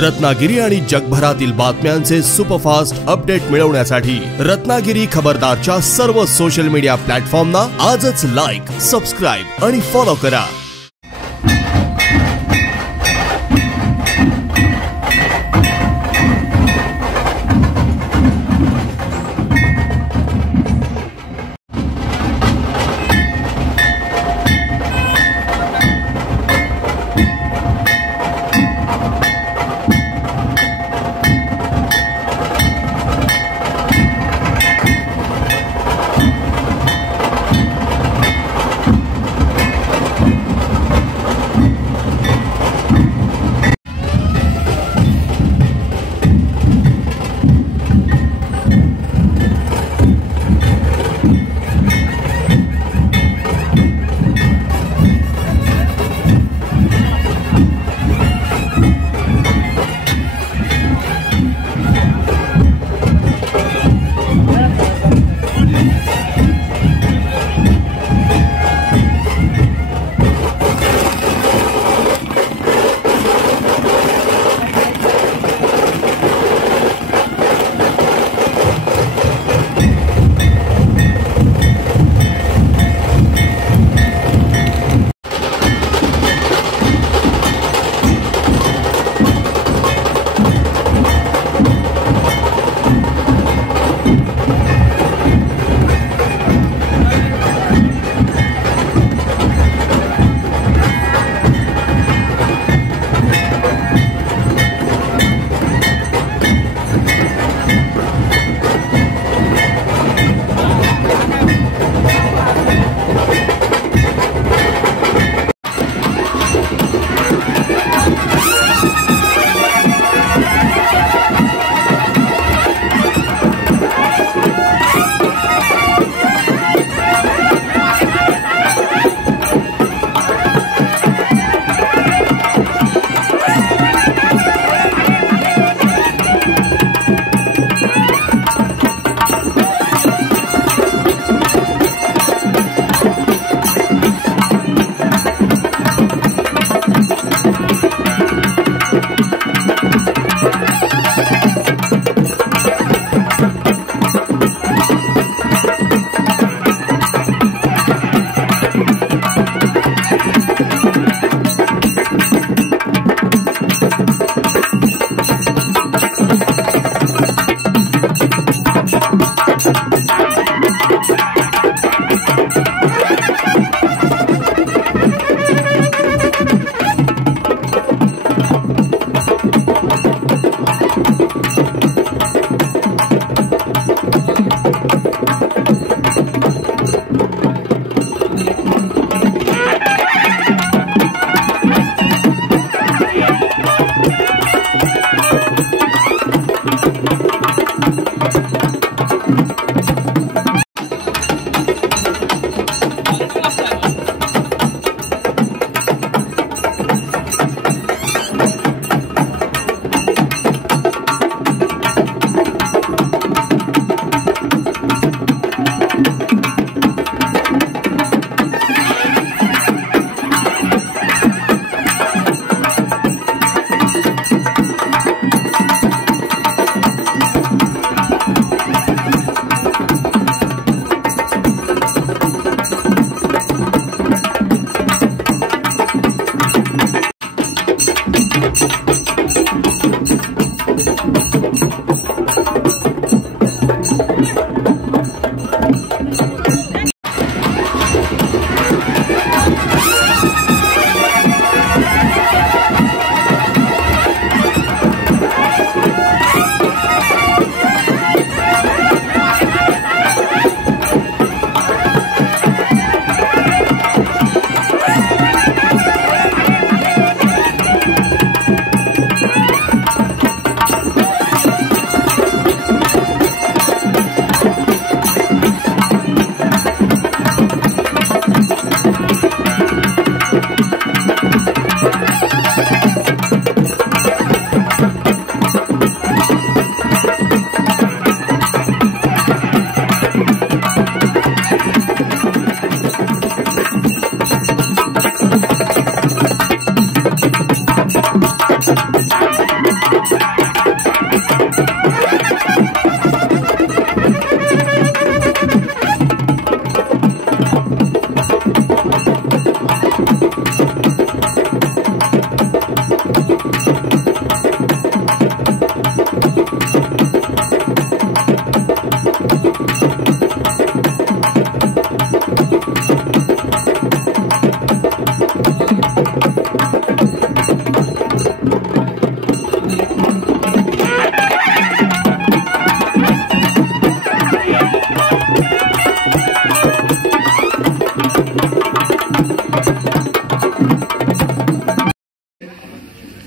रत्नागिरी आणि जगभरातील बातम्यांचे सुपरफास्ट अपडेट मिळवण्यासाठी रत्नागिरी खबरदारच्या सर्व सोशल मीडिया प्लॅटफॉर्मना आजच लाईक, सबस्क्राईब आणि फॉलो करा।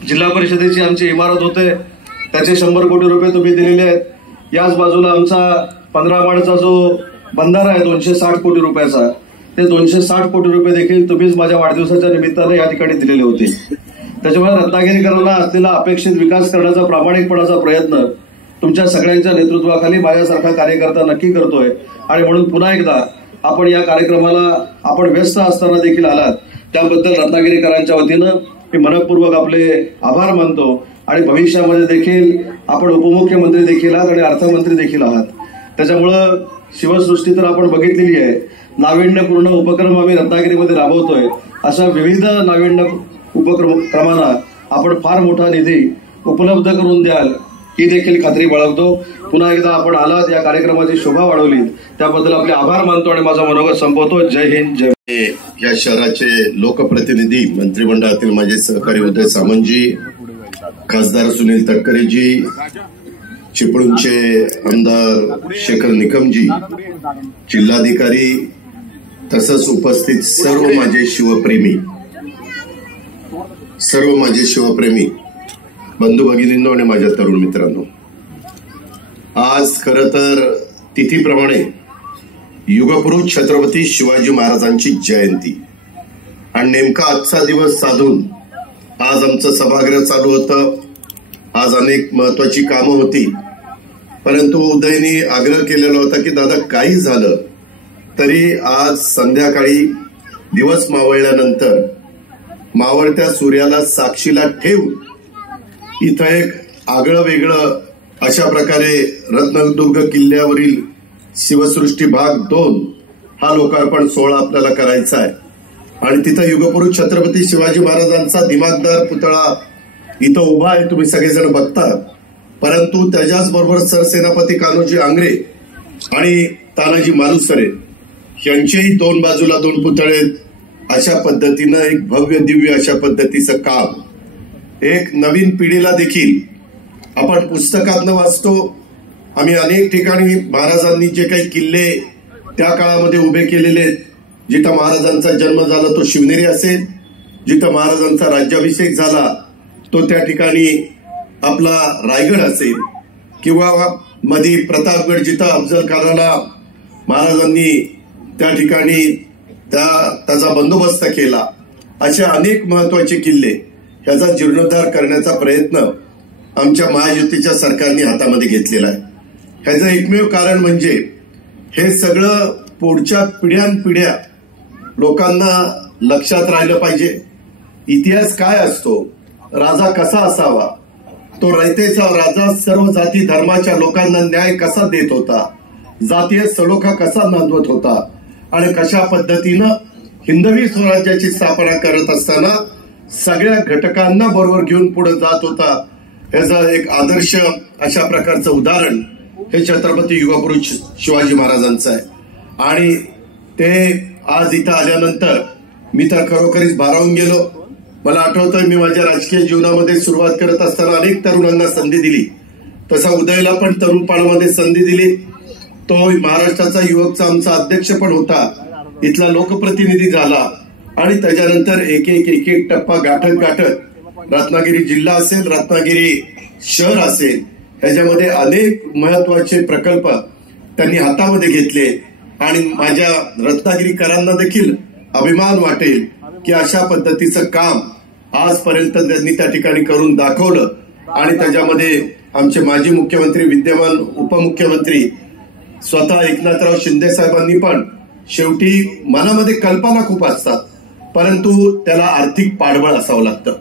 जिल्हा परिषदेची आमची इमारत होते त्याचे 100 कोटी रुपये तुम्ही दिलेले आहेत. याच बाजूला आमचा 15 माळचा जो बंधारा आहे 260 कोटी रुपयाचा, ते 260 कोटी रुपये देखील तुम्हीच माझ्या वाढदिवसाच्या निमित्ताने या ठिकाणी दिलेले होते. त्याच्यामुळे रत्नागिरीकरांना असलेला अपेक्षित विकास करण्याचा प्रामाणिकपणाचा प्रयत्न तुमच्या सगळ्यांच्या नेतृत्वाखाली माझ्यासारखा कार्यकर्ता नक्की करतोय. आणि म्हणून पुन्हा एकदा आपण या कार्यक्रमाला आपण व्यस्त असताना देखील आलात त्याबद्दल रत्नागिरीकरांच्या वतीनं मी मनपूर्वक आपले आभार मानतो. आणि भविष्यामध्ये देखील आपण उपमुख्यमंत्री देखील आहात आणि अर्थमंत्री देखील आहात. त्याच्यामुळं शिवसृष्टी तर आपण बघितलेली आहे. नाविन्यपूर्ण उपक्रम आम्ही रत्नागिरीमध्ये राबवतोय. अशा विविध नाविन्य उपक्रमांना आपण फार मोठा निधी उपलब्ध करून द्याल ही देखील खात्री बाळगतो. पुन्हा एकदा आपण आलात, या कार्यक्रमाची शोभा वाढवली, त्याबद्दल आपले आभार मानतो आणि माझा मनोगत संपवतो. जय हिंद, जय. या शहराचे लोकप्रतिनिधी, मंत्रिमंडळातील माझे सहकारी उदय सामंतजी, खासदार सुनील तटकरेजी, चिपळूणचे आमदार शेखर निकमजी, जिल्हाधिकारी, तसंच उपस्थित सर्व माझे शिवप्रेमी बंधू भगिनींनो आणि माझ्या तरुण मित्रांनो, आज खरं तर तिथीप्रमाणे युगपुरुष छत्रपती शिवाजी महाराजांची जयंती आणि नेमका आजचा दिवस साधून आज आमचं सभागृह चालू होतं. आज अनेक महत्वाची कामं होती, परंतु उदयनी आग्रह केलेला होता की दादा काही झालं तरी आज संध्याकाळी दिवस मावळल्यानंतर मावळत्या सूर्याला साक्षीला ठेवून इथं एक आगळं वेगळं अशा प्रकारे रत्नदुर्ग किल्ल्यावरील शिवसृष्टी भाग 2 हा लोकार्पण सोहळा आपल्याला करायचा आहे. आणि तिथं युगपुरुष छत्रपती शिवाजी महाराजांचा दिमागदार पुतळा इथं उभा आहे, तुम्ही सगळेजण बघता. परंतु त्याच्याच बरोबर सरसेनापती कान्होजी आंग्रे आणि तानाजी मालुसरे यांचेही 2 बाजूला 2 पुतळे. अशा पद्धतीनं एक भव्य दिव्य अशा पद्धतीचं काम एक नवीन पिढीला देखील आपण पुस्तकातनं वाचतो. आम्ही अनेक ठिकाणी महाराजांनी जे काही किल्ले त्या काळामध्ये उभे केलेले, जिथं महाराजांचा जन्म झाला तो शिवनेरी असेल, जिथं महाराजांचा राज्याभिषेक झाला तो त्या ठिकाणी आपला रायगड असेल, किंवा मध्ये प्रतापगड जिथं अफजल खानाला महाराजांनी त्या ठिकाणी त्याचा बंदोबस्त केला. असे अनेक महत्वाचे किल्ले ह्याचा जीर्णोद्धार करण्याचा प्रयत्न आमच्या महायुतीच्या सरकारने हातामध्ये घेतलेला आहे. ह्याचं एकमेव कारण म्हणजे हे सगळं पुढच्या पिढ्यानपिढ्या लोकांना लक्षात राहिलं पाहिजे. इतिहास काय असतो, राजा कसा असावा, तो रयतेचा राजा सर्व जाती धर्माच्या लोकांना न्याय कसा देत होता, जातीय सलोखा कसा नांदवत होता आणि कशा पद्धतीनं हिंदवी स्वराज्याची स्थापना करत असताना सगळ्या घटकांना बरोबर घेऊन पुढे जात होता. याचा एक आदर्श अशा प्रकारचं उदाहरण हे छत्रपती युगपुरुष शिवाजी महाराजांचं आहे. आणि ते आज इथं आल्यानंतर मी तर खरोखरीच भारावून गेलो. मला आठवतंय मी माझ्या राजकीय जीवनामध्ये सुरुवात करत असताना अनेक तरुणांना संधी दिली, तसा उदयला पण तरुणपणामध्ये संधी दिली. तो महाराष्ट्राचा युवकचा आमचा अध्यक्ष पण होता, इथला लोकप्रतिनिधी झाला आणि त्याच्यानंतर एक एक टप्पा गाठत रत्नागिरी जिल्हा असेल, रत्नागिरी शहर असेल, ह्याच्यामध्ये अनेक महत्वाचे प्रकल्प त्यांनी हातामध्ये घेतले. आणि माझ्या रत्नागिरीकरांना देखील अभिमान वाटेल की अशा पद्धतीचं काम आजपर्यंत त्यांनी त्या ठिकाणी करून दाखवलं. आणि त्याच्यामध्ये आमचे माजी मुख्यमंत्री, विद्यमान उपमुख्यमंत्री स्वतः एकनाथराव शिंदे साहेबांनी पण, शेवटी मनामध्ये कल्पना खूप असतात, परंतु त्याला आर्थिक पाठबळ असावं लागतं.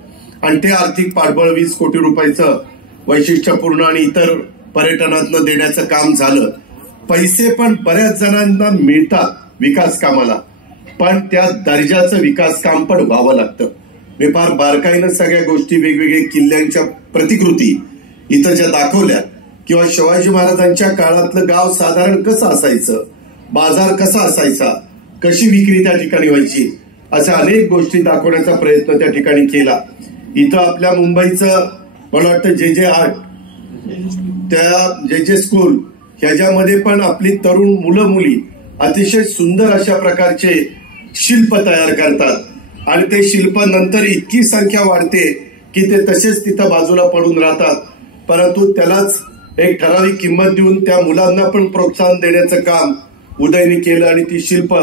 आणि ते आर्थिक पाठबळ 20 कोटी रुपयाचं वैशिष्ट्यपूर्ण आणि इतर पर्यटनातनं देण्याचं काम झालं. पैसे पण बऱ्याच जणांना मिळतात विकास कामाला, पण त्या दर्जाचं विकास काम पण व्हावं लागतं. मी फार बारकाईनं सगळ्या गोष्टी वेगवेगळ्या किल्ल्यांच्या प्रतिकृती इथं ज्या दाखवल्या, किंवा शिवाजी महाराजांच्या काळातलं गाव साधारण कसं असायचं, बाजार कसा असायचा, कशी विक्री त्या ठिकाणी व्हायची, अशा अनेक गोष्टी दाखवण्याचा प्रयत्न त्या ठिकाणी केला. इथं आपल्या मुंबईचं मला वाटतं जे आर्ट, त्या जे स्कूल ह्याच्यामध्ये पण आपली तरुण मुलं मुली अतिशय सुंदर अशा प्रकारचे शिल्प तयार करतात आणि ते शिल्प नंतर इतकी संख्या वाढते की ते तसेच तिथं बाजूला पडून राहतात. परंतु त्यालाच एक ठराविक किंमत देऊन त्या मुलांना पण प्रोत्साहन देण्याचं काम उदयने केलं आणि ती शिल्प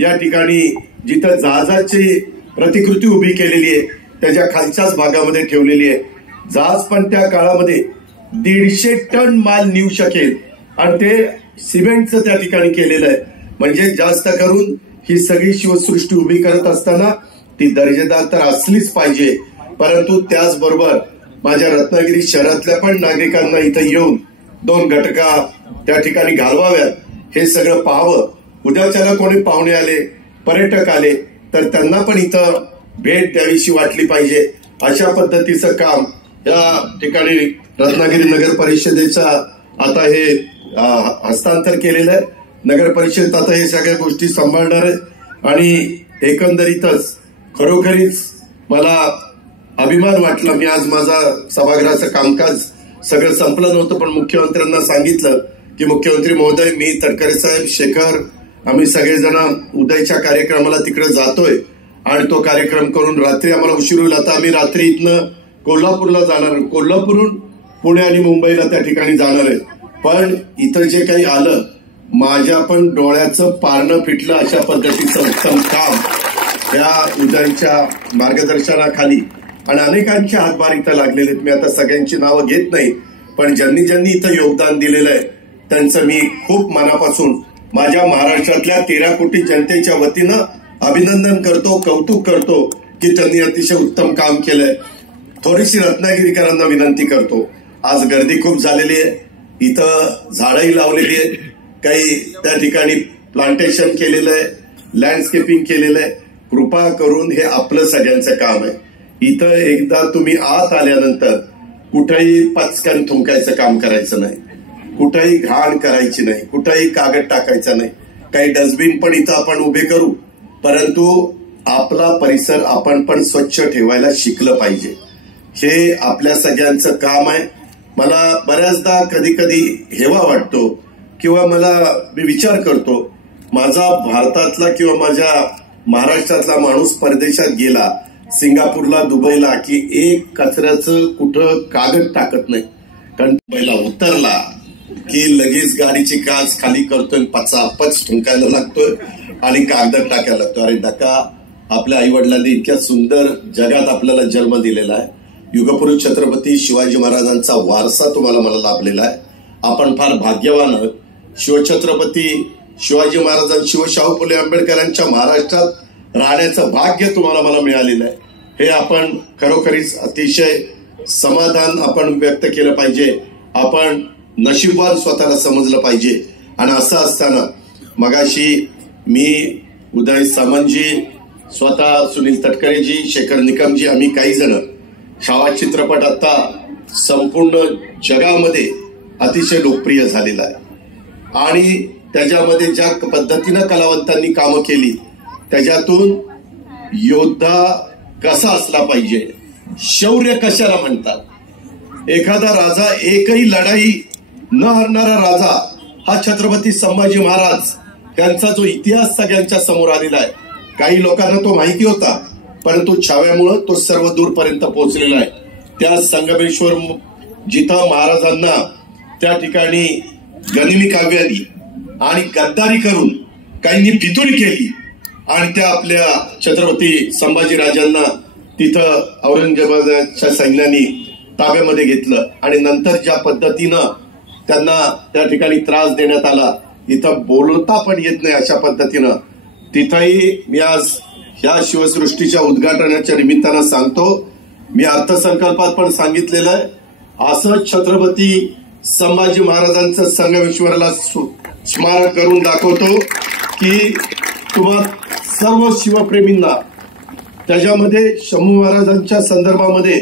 या ठिकाणी जिथं जहाजाची प्रतिकृती उभी केलेली आहे त्याच्या खालच्याच भागामध्ये ठेवलेली आहे. जहाज पण त्या काळामध्ये 150 टन माल नेऊ शकेल आणि ते सिमेंटचं त्या ठिकाणी केलेलं आहे. म्हणजे जास्त करून ही सगळी शिवसृष्टी उभी करत असताना ती दर्जेदार तर असलीच पाहिजे, परंतु त्याचबरोबर माझ्या रत्नागिरी शहरातल्या पण नागरिकांना इथं येऊन 2 घटका त्या ठिकाणी घालवाव्यात, हे सगळं पाहावं. उद्याच्याला कोणी पाहुणे आले, पर्यटक आले तर त्यांना पण इथं भेट द्यावीशी वाटली पाहिजे. अशा पद्धतीचं काम या ठिकाणी रत्नागिरी नगर परिषदेचा आता हे हस्तांतर केलेलं आहे. नगर परिषद आता हे सगळ्या गोष्टी सांभाळणार आहे आणि एकंदरीतच खरोखरीच मला अभिमान वाटला. मी आज माझा सभागृहाचं कामकाज सगळं संपलं नव्हतं, पण मुख्यमंत्र्यांना सांगितलं की मुख्यमंत्री महोदय, मी तटकरे साहेब, शेखर, आम्ही सगळेजण उदयच्या कार्यक्रमाला तिकडे जातोय आणि तो कार्यक्रम करून रात्री आम्हाला उशीर होईल. आता आम्ही रात्री इथनं कोल्हापूरला जाणार, कोल्हापूरहून पुणे आणि मुंबईला त्या ठिकाणी जाणार आहे. पण इथं जे काही आलं, माझ्या पण डोळ्याचं पारणं फिटलं अशा पद्धतीचं उत्तम काम या उदयच्या मार्गदर्शनाखाली आणि अनेकांचे हातभार इथं लागलेले आहेत. मी आता सगळ्यांची नावं घेत नाही, पण ज्यांनी ज्यांनी इथं योगदान दिलेलं आहे त्यांचं मी खूप मनापासून माझ्या महाराष्ट्रातल्या 13 कोटी जनतेच्या वतीनं अभिनंदन करतो, कौतुक करतो की त्यांनी अतिशय उत्तम काम केलंय. थोडीशी रत्नागिरीकरांना विनंती करतो, आज गर्दी खूप झालेली आहे, इथं झाडंही लावलेली आहेत, काही त्या ठिकाणी प्लांटेशन केलेलं आहे, लँडस्केपिंग केलेलं आहे. कृपा करून हे आपलं सगळ्यांचं काम आहे. इथं एकदा तुम्ही आत आल्यानंतर कुठेही पचकन थुंकायचं काम करायचं नाही, कुठेही घाण करायची नाही, कुठेही कागद टाकायचा नाही. काही डस्टबिन पण इथं आपण उभे करू, परंतु आपला परिसर आपण पण स्वच्छ ठेवायला शिकलं पाहिजे. हे आपल्या सगळ्यांचं काम आहे. मला बऱ्याचदा कधी कधी हेवा वाटतो किंवा मी विचार करतो, माझा भारतातला किंवा माझ्या महाराष्ट्रातला माणूस परदेशात गेला, सिंगापूरला, दुबईला, की एक कचऱ्याचं कुठं कागद टाकत नाही. कारण दुबईला उतरला की लगेच गाडीची काच खाली करतोय, पचापच ठुंकायला लागतोय आणि कागद टाकायला लागतोय. अरे नका, आपल्या आई वडिलांनी इतक्या सुंदर जगात आपल्याला जन्म दिलेला आहे. युगपुरुष छत्रपती शिवाजी महाराजांचा वारसा तुम्हाला मला लाभलेला आहे. आपण फार भाग्यवान आहोत. शिवछत्रपती शिवाजी महाराजां, शिवशाहू फुले आंबेडकरांच्या महाराष्ट्रात राहण्याचं भाग्य तुम्हाला मला मिळालेलं आहे. हे आपण खरोखरीच अतिशय समाधान आपण व्यक्त केलं पाहिजे. आपण नशीबवान स्वतःला समजलं पाहिजे. आणि असं असताना मगाशी मी, उदय सामंतजी, स्वतः सुनील तटकरेजी, शेखर निकमजी, आम्ही काही जण छावा चित्रपट आता संपूर्ण जगामध्ये अतिशय लोकप्रिय झालेला आहे आणि त्याच्यामध्ये ज्या पद्धतीनं कलावंतांनी कामं केली त्याच्यातून योद्धा कसा असला पाहिजे, शौर्य कशाला म्हणतात, एखादा राजा, एकही लढाई न हरणारा राजा हा छत्रपती संभाजी महाराज, त्यांचा जो इतिहास सगळ्यांच्या समोर आलेला आहे. काही लोकांना तो माहिती होता, परंतु छाव्यामुळे तो सर्व दूरपर्यंत पोहोचलेला आहे. त्या संगमेश्वर जिथं महाराजांना त्या ठिकाणी गनिमी काव्यानी आणि गद्दारी करून काहींनी फितुरी केली आणि त्या आपल्या छत्रपती संभाजीराजांना तिथं औरंगजेबाच्या सैन्याने ताब्यामध्ये घेतलं आणि नंतर ज्या पद्धतीनं त्यांना त्या ठिकाणी त्रास देण्यात आला, इथं बोलता पण येत नाही अशा पद्धतीनं, तिथंही मी आज ह्या शिवसृष्टीच्या उद्घाटनाच्या निमित्तानं सांगतो. मी अर्थसंकल्पात पण सांगितलेलं आहे असं छत्रपती संभाजी महाराजांचं संगमेश्वरला स्मारक करून दाखवतो की तुम्हा सर्व शिवप्रेमींना त्याच्यामध्ये शंभू महाराजांच्या संदर्भामध्ये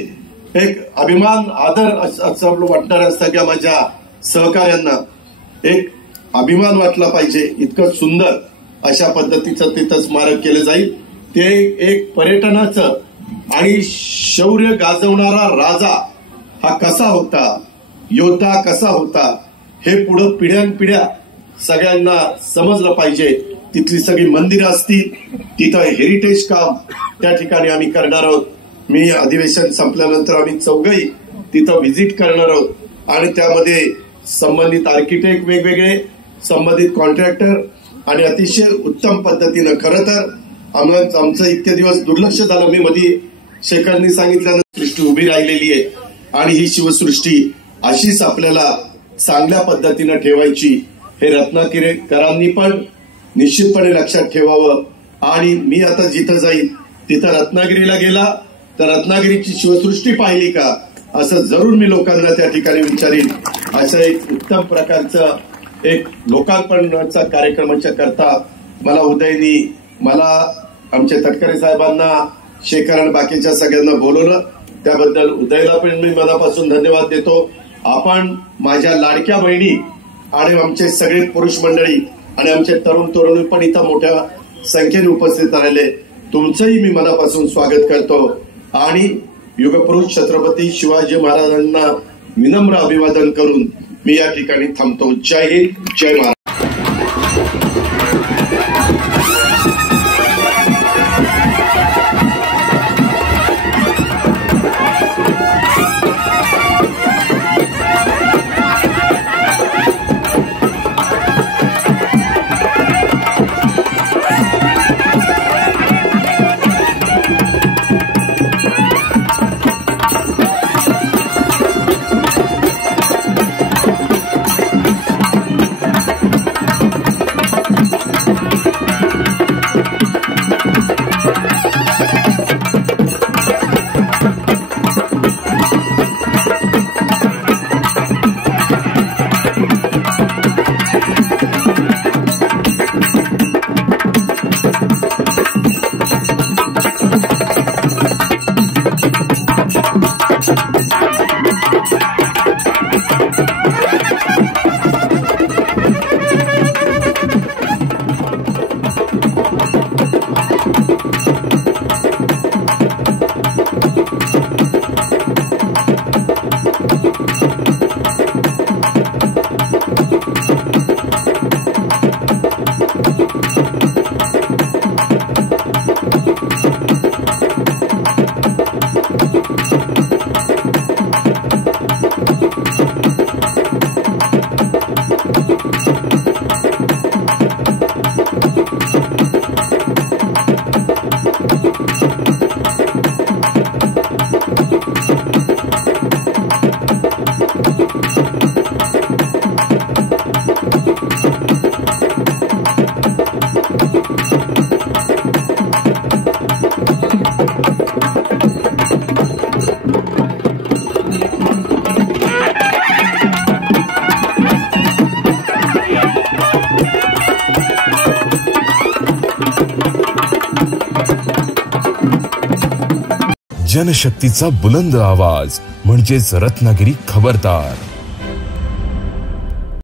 एक अभिमान आदर असं वाटणाऱ्या सगळ्या माझ्या सहकाऱ्यांना एक अभिमान वाटला पाहिजे. इतकं सुंदर अशा पद्धतीचं तिथं स्मारक केलं जाईल. ते एक पर्यटनाचं आणि शौर्य गाजवणारा राजा हा कसा होता, योद्धा कसा होता, हे पुढं पिढ्यानपिढ्या सगळ्यांना समजलं पाहिजे. तिथली सगळी मंदिरं असतील, तिथं हेरिटेज काम त्या ठिकाणी आम्ही करणार आहोत. मी अधिवेशन संपल्यानंतर आम्ही चौघही तिथं व्हिजिट करणार आहोत आणि त्यामध्ये संबंधित आर्किटेक्ट वेगवेगळे, संबंधित कॉन्ट्रॅक्टर आणि अतिशय उत्तम पद्धतीनं खरं तर आमचं इतके दिवस दुर्लक्ष झालं. मी मध्ये शेखरनी सांगितल्यानं सृष्टी उभी राहिलेली आहे आणि ही शिवसृष्टी अशीच आपल्याला चांगल्या पद्धतीनं ठेवायची हे रत्नागिरीकरांनी पण निश्चितपणे लक्षात ठेवावं. आणि मी आता जिथं जाईल तिथं रत्नागिरीला गेला तर रत्नागिरीची शिवसृष्टी पाहिली का असं जरूर मी लोकांना त्या ठिकाणी विचारीन. असं एक उत्तम प्रकारचं एक लोकार्पणाचा कार्यक्रमाच्या करता मला आमच्या तटकरे साहेबांना, शेखर आणि बाकीच्या सगळ्यांना बोलवलं. त्याबद्दल उदयला पण मी मनापासून धन्यवाद देतो. आपण माझ्या लाडक्या बहिणी आणि आमचे सगळे पुरुष मंडळी आणि आमचे तरुण तरुणी पण इथं मोठ्या संख्येने उपस्थित राहिले. तुमचंही मी मनापासून स्वागत करतो आणि युगपुरुष छत्रपती शिवाजी महाराजांना विनम्र अभिवादन करून मी या ठिकाणी थांबतो. जय हिंद, जय महाराज. जनशक्तीचा बुलंद आवाज म्हणजेच रत्नागिरी खबरदार.